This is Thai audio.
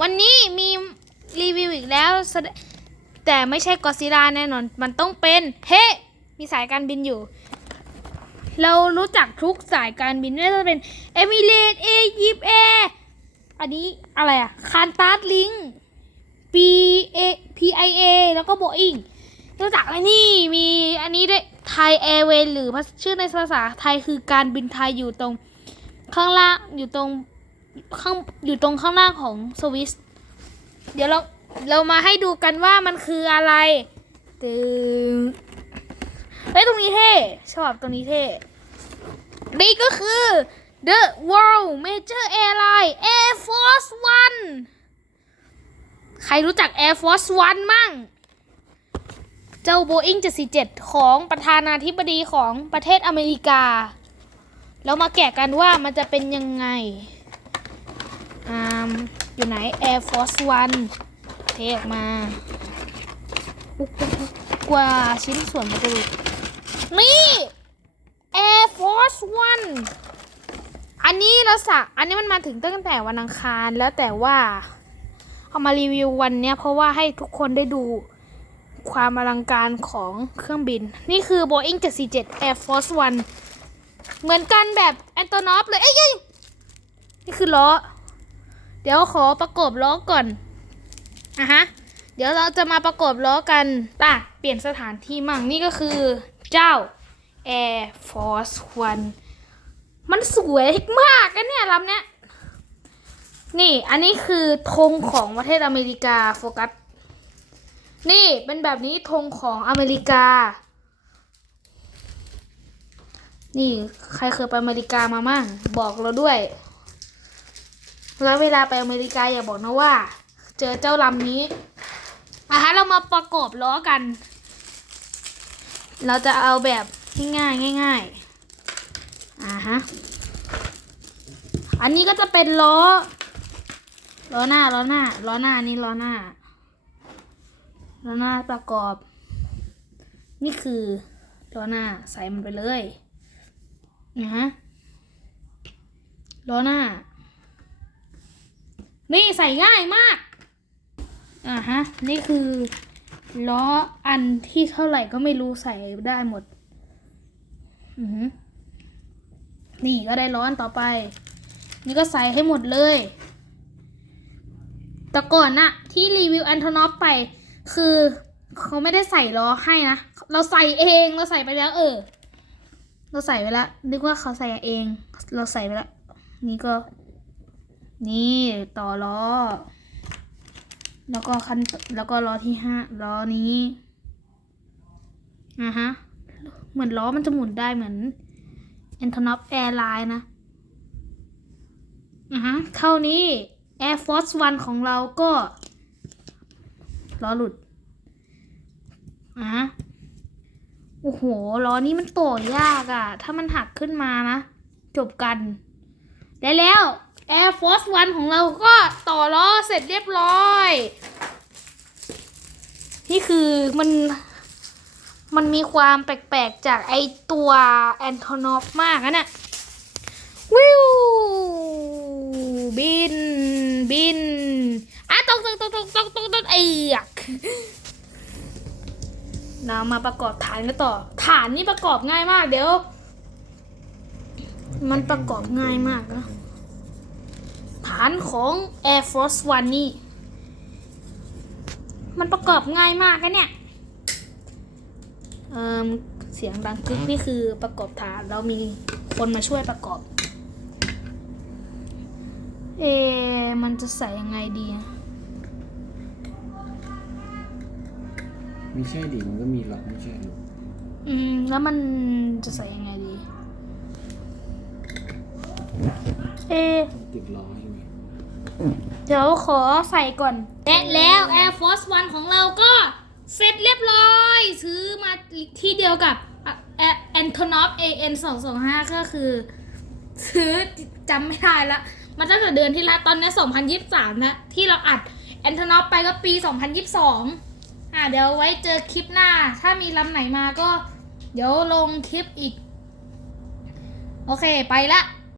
วันนี้มีรีวิวอีกแล้ว แต่ไม่ใช่กอซิลาแน่นอน มันต้องเป็น เฮ้ มีสายการบินอยู่ เรารู้จักทุกสายการบินไม่ว่าจะเป็นเอมิเรตเอยิปแออันนี้อะไรอะคานตาร์ลิง P A P I A แล้วก็โบอิงรู้จักอะไรนี่มีอันนี้ด้วยไทยแอร์เวย์หรือชื่อในภาษาไทยคือการบินไทยอยู่ตรง ข้างล่างอยู่ตรง ข้างอยู่ตรงข้างล่างของสวิสเดี๋ยวเราเรามาให้ดูกันว่ามันคืออะไรตึงเฮ้ยตรงนี้เท่ชอบตรงนี้เท่นี่ก็คือ The World Major Airline Air Force One ใครรู้จัก Air Force One มั่ง เจ้า Boeing 747 ของประธานาธิบดีของประเทศอเมริกา แล้วมาแกะกันว่ามันจะเป็นยังไง อ่ามอยู่ไหน Air Force One เทออกมาอุ๊กอุ๊กอุ๊กกว่าชิ้นส่วนมันจะดูนี่ Air Force One อันนี้เราสั่งอันนี้มันมาถึงตั้งแต่วันอังคารแล้วแต่ว่าเอามารีวิววันเนี้ยเพราะว่าให้ทุกคนได้ดูความอลังการของเครื่องบิน นี่คือ Boeing 747 Air Force One เหมือนกันแบบแอนโตนอฟเลยยเอ้ยนี่คือล้อ เดี๋ยวขอประกอบล้อก่อนอะฮะ เดี๋ยวเราจะมาประกอบล้อกันป่ะเปลี่ยนสถานที่มั่งนี่ก็คือเจ้า Air Force One มันสวยมากนะเนี่ยลำเนี้ย นี่อันนี้คือธงของประเทศอเมริกาโฟกัส นี่เป็นแบบนี้ธงของอเมริกา นี่ใครเคยไปอเมริกามามั่งบอกเราด้วย แล้วเวลาไปอเมริกาอย่าบอกนะว่า เจอเจ้าลำนี้อะฮะเรามาประกอบล้อกัน เราจะเอาแบบง่ายๆง่ายๆอ่าฮะอันนี้ก็จะเป็นล้อล้อหน้าล้อหน้าล้อหน้านี่ล้อหน้าล้อหน้าประกอบ นี่คือล้อหน้าใส่มันไปเลยนะฮะล้อหน้า นี่ใส่ง่ายมาก อ่าฮะ นี่คือล้ออันที่เท่าไหร่ก็ไม่รู้ใส่ได้หมด อือหือนี่ก็ได้ล้ออันต่อไป นี่ก็ใส่ให้หมดเลย แต่ก่อนนะที่รีวิวแอนโทนอฟไป คือเขาไม่ได้ใส่ล้อให้นะ เราใส่เอง เราใส่ไปแล้ว เออ เราใส่ไปแล้ว นึกว่าเขาใส่เอง เราใส่ไปแล้ว นี่ก็ นี่ต่อล้อ แล้วก็คันแล้วก็ล้อที่ห้าล้อนี้อะฮะ เหมือนล้อมันจะหมุนได้เหมือน a n t o n o p Airline นะอะฮะเท่านี้ Air Force One ของเราก็ล้อหลุดอะฮะโอ้โห ล้อนี้มันต่อยากอะ่ะ ถ้ามันหักขึ้นมานะ จบกัน ได้แล้ว Air Force One ของเราก็ต่อล้อเสร็จเรียบร้อย นี่คือมันมันมีความแปลกๆจากไอตัวแอนโทนอฟมากนะเนี่ยวิวบิน บินอะตกตกตกตกตกตกตกไอ้ยักเรามาประกอบฐานกันต่อ ฐานนี่ประกอบง่ายมากเดี๋ยว มันประกอบง่ายมากนะานของ Air Force One นี่ มันประกอบง่ายมากนะเนี่ยเอ่อเสียงดังกึกนี่คือประกอบฐานเรามีคนมาช่วยประกอบ เอะมันจะใส่ยังไงดีอะไม่ใช่ดิมันก็มีล็อกไม่ใช่หรออืม แล้วมันจะใส่ยังไงดี เอะติดล้อใช่ไหม เดี๋ยวขอใส่ก่อน และแล้ว Air Force One ของเราก็เสร็จเรียบร้อย ซื้อมาที่เดียวกับแอนโทนอฟ AN 2 2 5ก็คือ ซื้อจำไม่ได้ละมันตั้งแต่เดือนที่แล้วตอนนี้ 2023นะที่เราอัดแอนโทนอฟไปก็ปี 2022 อะเดี๋ยวไว้เจอคลิปหน้า ถ้ามีลำไหนมาก็ เดี๋ยวลงคลิปอีก โอเคไปละ